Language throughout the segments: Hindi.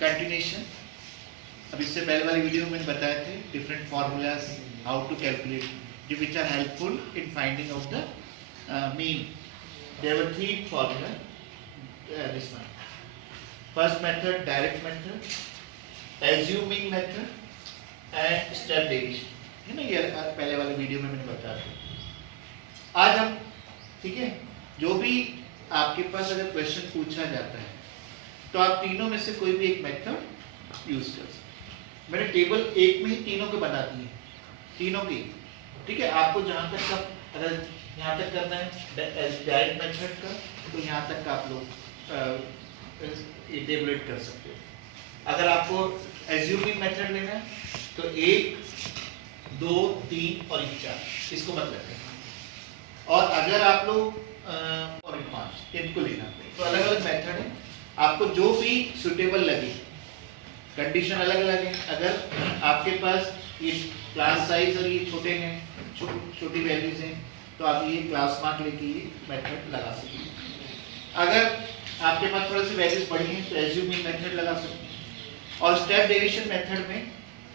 कंटिन्यूशन। अब इससे पहले वाली वीडियो में मैंने बताए थे different formulas how to calculate which are helpful in finding of the mean. There were three formula, this one, first method direct method, assuming method and step deviation, है ना। ये पहले वाले वीडियो में मैंने बताया था। आज हम, ठीक है, जो भी आपके पास अगर क्वेश्चन पूछा जाता है तो आप तीनों में से कोई भी एक मेथड यूज कर सकते। मैंने टेबल एक में ही तीनों को बना दिए, तीनों की, ठीक है। आपको जहां तक का अगर यहाँ तक करना है डायरेक्ट मेथड का, तो यहाँ तक का आप लोग टेबलेट कर सकते हो। अगर आपको एज्यूमिंग मेथड लेना है तो 1, 2, 3 और 4, इसको मत रखें। और अगर आप लोग और 5 इनको लेना है तो अलग अलग मेथड है, आपको जो भी सुटेबल लगे। कंडीशन अलग अलग है। अगर आपके पास ये क्लास साइज और ये छोटे हैं, छोटी वैल्यूज हैं, तो आप ये क्लास मार्क लेके ये मेथड लगा सकते हैं। अगर आपके पास थोड़ी सी वैल्यूज बड़ी हैं तो एज्यूमिंग मेथड लगा सकते हैं। और स्टेप डेविएशन मेथड में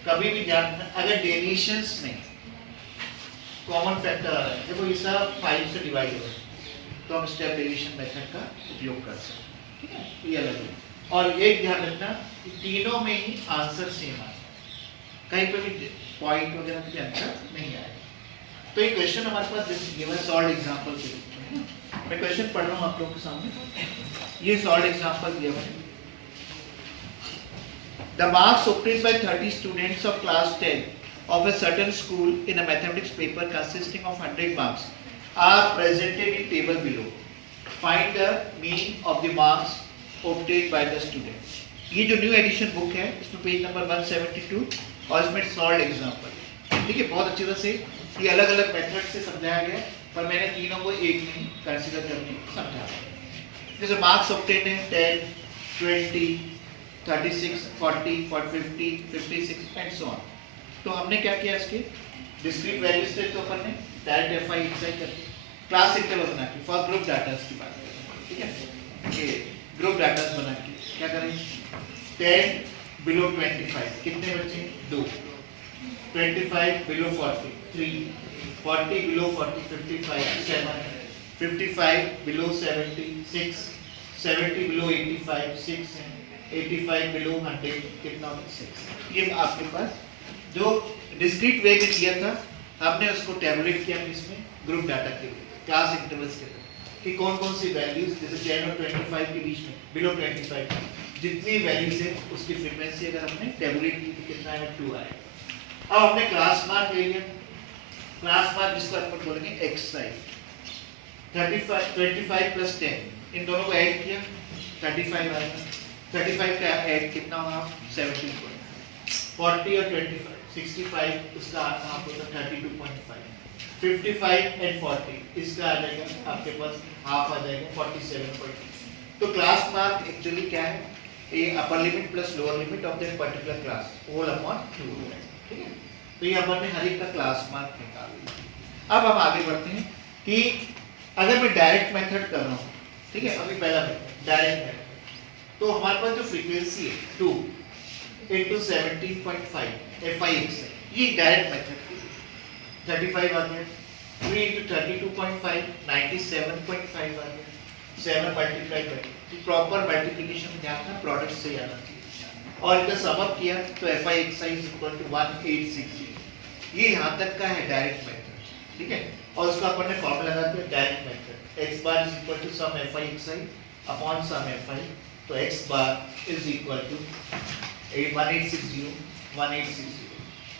कभी भी ध्यान रखना, अगर डेविएशंस में कॉमन फैक्टर आ रहा है, देखो ये सब 5 से डिवाइड हो रहा है, तो हम स्टेप डेविएशन मेथड का उपयोग कर सकते हैं, ठीक है। ये अलग है। और ये ध्यान रखना कि तीनों में ही आंसर सेम आए, कहीं पे भी पॉइंट वगैरह पे आंसर नहीं आएगा। तो ये क्वेश्चन हमारे पास गिवन सॉल्व एग्जांपल के रूप में है ना। मैं क्वेश्चन पढ़ रहा हूँ आप लोगों के सामने। ये सॉल्व एग्जांपल दिया है। The marks obtained by 30 students of class 10 of a certain school in a mathematics paper consisting of 100 marks are presented in table below. Find the mean of the marks obtained by the student. ये जो न्यू एडिशन बुक है इसमें पेज नंबर 172 और इसमें सॉल्व एग्जांपल, ठीक है। बहुत अच्छी तरह से ये अलग अलग मेथड से समझाया गया, पर मैंने तीनों को एक में कंसीडर करके समझाया। जैसे मार्क्स ऑब्टेन है 10, 20, 36, 40, 50, 56 एंड सो ऑन। तो हमने क्या किया, इसके डिस्क्रीट वैल्यूज थे तो अपन ने डायरेक्ट एफआई एक्सआई करके क्लास इंटरवल बना के फॉर ग्रुप डाटा की बात करें, ठीक है। ये ग्रुप डाटा बना के क्या करेंगे, 10 बिलो 25 कितने बचे, 2, 25 बिलो 40 3, 40 बिलो 40 55 7, 55 बिलो 70 6, 70 बिलो 85 6 है, 85 बिलो 100 कितना 6। ये आपके पास जो डिस्क्रीट वे में किया था हमने उसको टैबुलेट किया इसमें ग्रुप डाटा के क्लास इंटरवल्स के कि कौन कौन सी वैल्यूज जैसे 10 और 25 के बीच में बिलो 25 जितनी वैल्यूज है उसकी फ्रीक्वेंसी अगर हमने टैबुलेट की तो कितना है, 2 आएगा। अब हमने क्लास मार्क ले लिया, क्लास मार्क जिसको अपन बोलेंगे एक्स आई, 25 प्लस 10 इन दोनों को ऐड किया 35 आएगा। 35 का ऐड कितना होगा, 17, 40 और 25 65 इसका आप होगा 32.5, 55 एंड 40 इसका आ जाएगा आपके पास हाफ आ जाएगा 47.5। तो क्लास मार्क एक्चुअली क्या है, ये upper limit plus lower limit of that particular class whole upon 2, ठीक है। तो ये अपन ने हर एक का क्लास मार्क निकाल लिया। अब हम आगे बढ़ते हैं कि अगर मैं डायरेक्ट मेथड कर रहा हूँ, ठीक है, अभी पहला डायरेक्ट मेथड, तो हमारे पास जो फ्रीक्वेंसी है 2 into 17.5 FIX है, ये डायरेक्ट मेथड की 35 आ गया, 3 into 32.5 97.5 आ गया, 7 मल्टीप्लाई कर प्रॉपर मल्टीप्लिकेशन में ध्यान रखना, प्रोडक्ट से आना चाहिए। और इनका सम अप किया तो FIX is equal to 1860। ये यहाँ तक का है डायरेक्ट मेथड, ठीक है। और उसका अपन ने फॉर्मूला लगा दिया direct method, x bar is equal to sum FIX upon sum FI, तो x bar is equal to 1860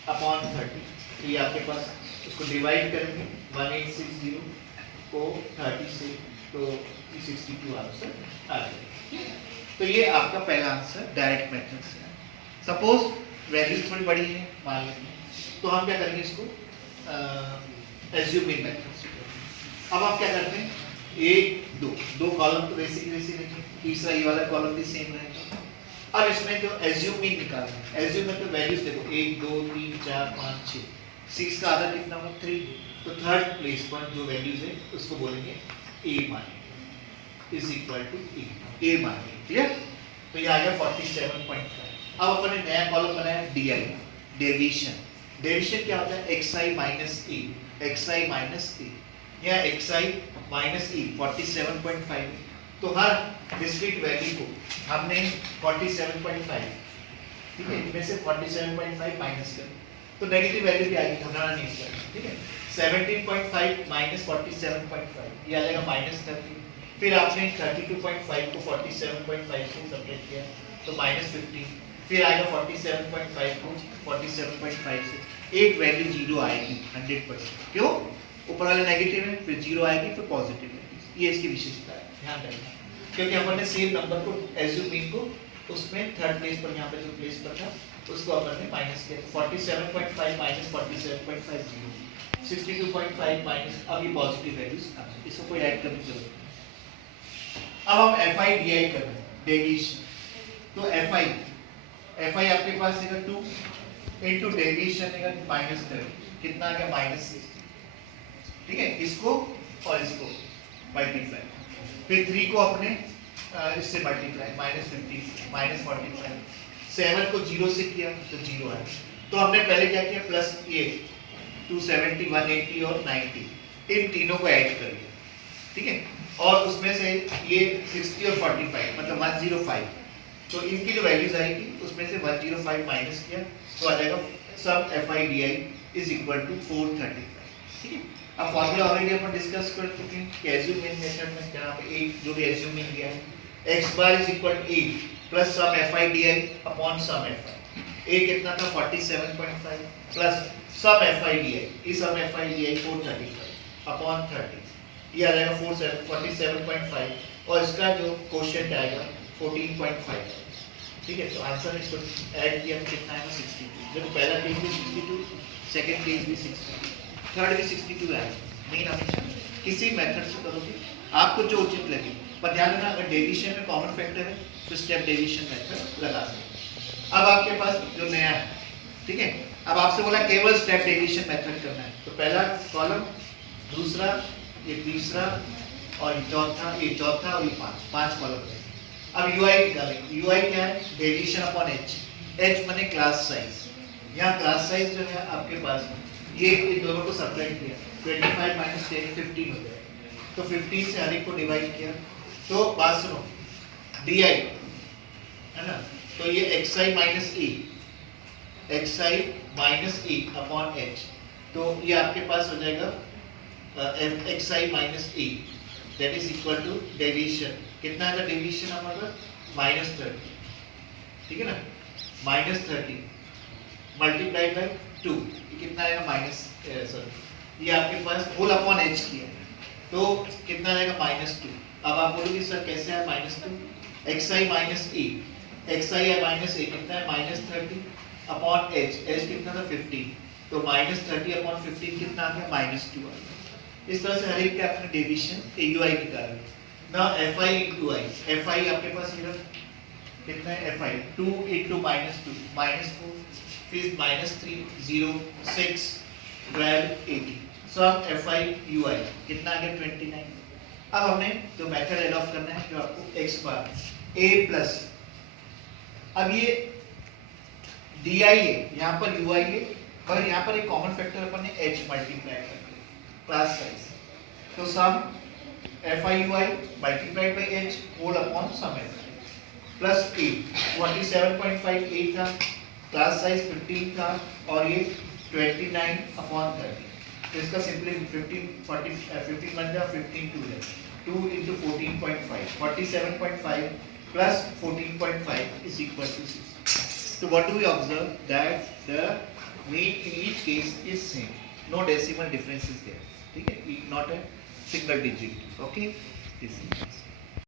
upon 30। तो ये आपके पास उसको डिवाइड करेंगे 1860 को 30 से, तो 62 आंसर आ जाएगा। तो ये आपका पहला आंसर डायरेक्ट मेथड से है। सपोज वैल्यूज थोड़ी बड़ी है मान लेंगे, तो हम क्या करेंगे इसको एज्यूमिंग मेथड से। अब आप क्या करते हैं, 1 2 कॉलम तो वैसे रखें, तीसरा ये वाला कॉलम भी सेम रहेगा। अब इसमें जो एज्यूमिंग निकालना है, एज्यूम में तो वैल्यूज देखो 1 2 3 4 5 6, 6 का आधा कितना होगा 3, तो थर्ड प्लेस पर जो वैल्यूज है उसको बोलेंगे a मानेंगे इज इक्वल टू a मानेंगे, क्लियर। तो ये आ गया 47.5। अब अपन ने नया कॉलम बनाया DI, डेविएशन। डेविएशन क्या होता है? XI minus E, XI minus E या XI माइनस E 47.5। तो हर डिस्क्रीट वैल्यू को हमने 47.5, ठीक है, इनमें से 47.5 माइनस कर, तो नेगेटिव वैल्यू भी आएगी, घबराना नहीं इसका, ठीक है। 17.5 माइनस 47.5 ये आ जाएगा -30। फिर आपने 32.5 को 47.5 से सब्ट्रैक्ट किया तो -15, फिर आएगा 47.5 को 47.5 से, एक वैल्यू जीरो आएगी 100%। क्यों? ऊपर वाले नेगेटिव है, फिर जीरो आएगी, फिर पॉजिटिव है। ये इसकी विशेषता है, ध्यान रखना। क्योंकि अपन ने सेम नंबर को एज्यूम मीन को उसमें थर्ड प्लेस पर, यहाँ पे जो प्लेस पर था उसको अपन ने माइनस किया। 47.5 माइनस 47.5 जीरो, 62.5 माइनस, अब ये पॉजिटिव वैल्यूज आ गई, इसको कोई ऐड करने की जरूरत नहीं। अब हम FI DI कर रहे हैं, डेविएशन। तो FI आपके पास है 2 इनटू डेविएशन है -30, कितना आ गया? -60, ठीक है। इसको और इसको मल्टीप्लाई, फिर 3 को अपने इससे मल्टीप्लाई, -50 -45, 7 को 0 से किया तो 0 आया। तो हमने पहले क्या किया? प्लस ये 270, 180 और 90 इन तीनों को ऐड कर लिया, ठीक है। और उसमें से ये 60 और 45 मतलब 105, तो इनकी जो वैल्यूज आएगी उसमें से 105 माइनस किया तो आ जाएगा sum FI DI is equal to 435, ठीक है। अब फॉर्मूला ऑलरेडी अपन डिस्कस कर चुके हैं कि एज्यूम मीन मेथड में यहाँ पे एक जो भी एज्यूम मीन दिया है x bar is equal to a plus sum FI DI upon sum FI। a कितना था? 47.5 प्लस सम FI DI, इस सम FI DI 435 अपॉन 30, ये आ जाएगा 47.5 और इसका जो क्वोशिएंट आएगा 14.5, ठीक है। तो आंसर इसको ऐड किया तो कितना आएगा? 62। देखो पहला केस भी 62, सेकंड केस भी 62, थर्ड भी 62 आएगा। मीन हमेशा किसी मेथड से करोगे आपको जो उचित लगे, पर ध्यान रखना अगर डेविएशन में कॉमन फैक्टर है तो स्टेप डेविएशन मेथड लगा सकते। अब आपके पास जो नया है, ठीक है, अब आपसे बोला केवल स्टेप डेविएशन मेथड करना है, तो पहला कॉलम, दूसरा, ये तीसरा और ये चौथा, ये चौथा और ये पांच कॉलम है। अब UI निकालेंगे। UI क्या है? Deviation upon H। H माने क्लास साइज। यहाँ क्लास साइज जो है आपके पास, ये इन दोनों को सब्ट्रैक्ट किया, 25 माइनस 10 15 हो जाएगा, तो 15 से हर एक को डिवाइड किया, तो बात सुनो, DI है ना, तो ये XI minus E upon H, तो ये आपके पास हो जाएगा XI minus E that is equal to deviation. कितना है डेविएशन हमारा? -30, ठीक है ना, -30 मल्टीप्लाइड बाय 2, कितना आएगा? ये आपके पास होल अपॉन H किया तो कितना आएगा? -2। अब आप बोलोगे सर कैसे है -2? XI माइनस E, XI है माइनस A, कितना है? -30 अपॉन H, H कितना था? 15, तो -30 अपॉन 15 कितना आ गया? -2 आ गया। इस तरह से हर एक के अपने डेविएशन AUI निकालेंगे ना। FI into I, FI आपके पास कितना है? FI 2 into -2 -4, फिर -3 0 6 12 80, सम FI UI कितना आ गया? 29। अब हमने जो मेथड एडॉप्ट करना है जो आपको x बार a प्लस, अब ये DI है, यहाँ पर UI है और यहाँ पर एक कॉमन फैक्टर अपन ने H मल्टीप्लाई कर क्लास साइज, तो sum FI UI multiplied by H whole upon sum FI plus A 47.5 A था, क्लास साइज 15 था और ये 29 अपॉन 30, तो इसका सिंपली 15 बन जाए, 15 2 है, 2 into 14.5, 47.5 plus 14.5 is equal to 6. So what do we observe? That the mean in each case is same, no decimal difference is there, ठीक है, not a single digit, okay, this is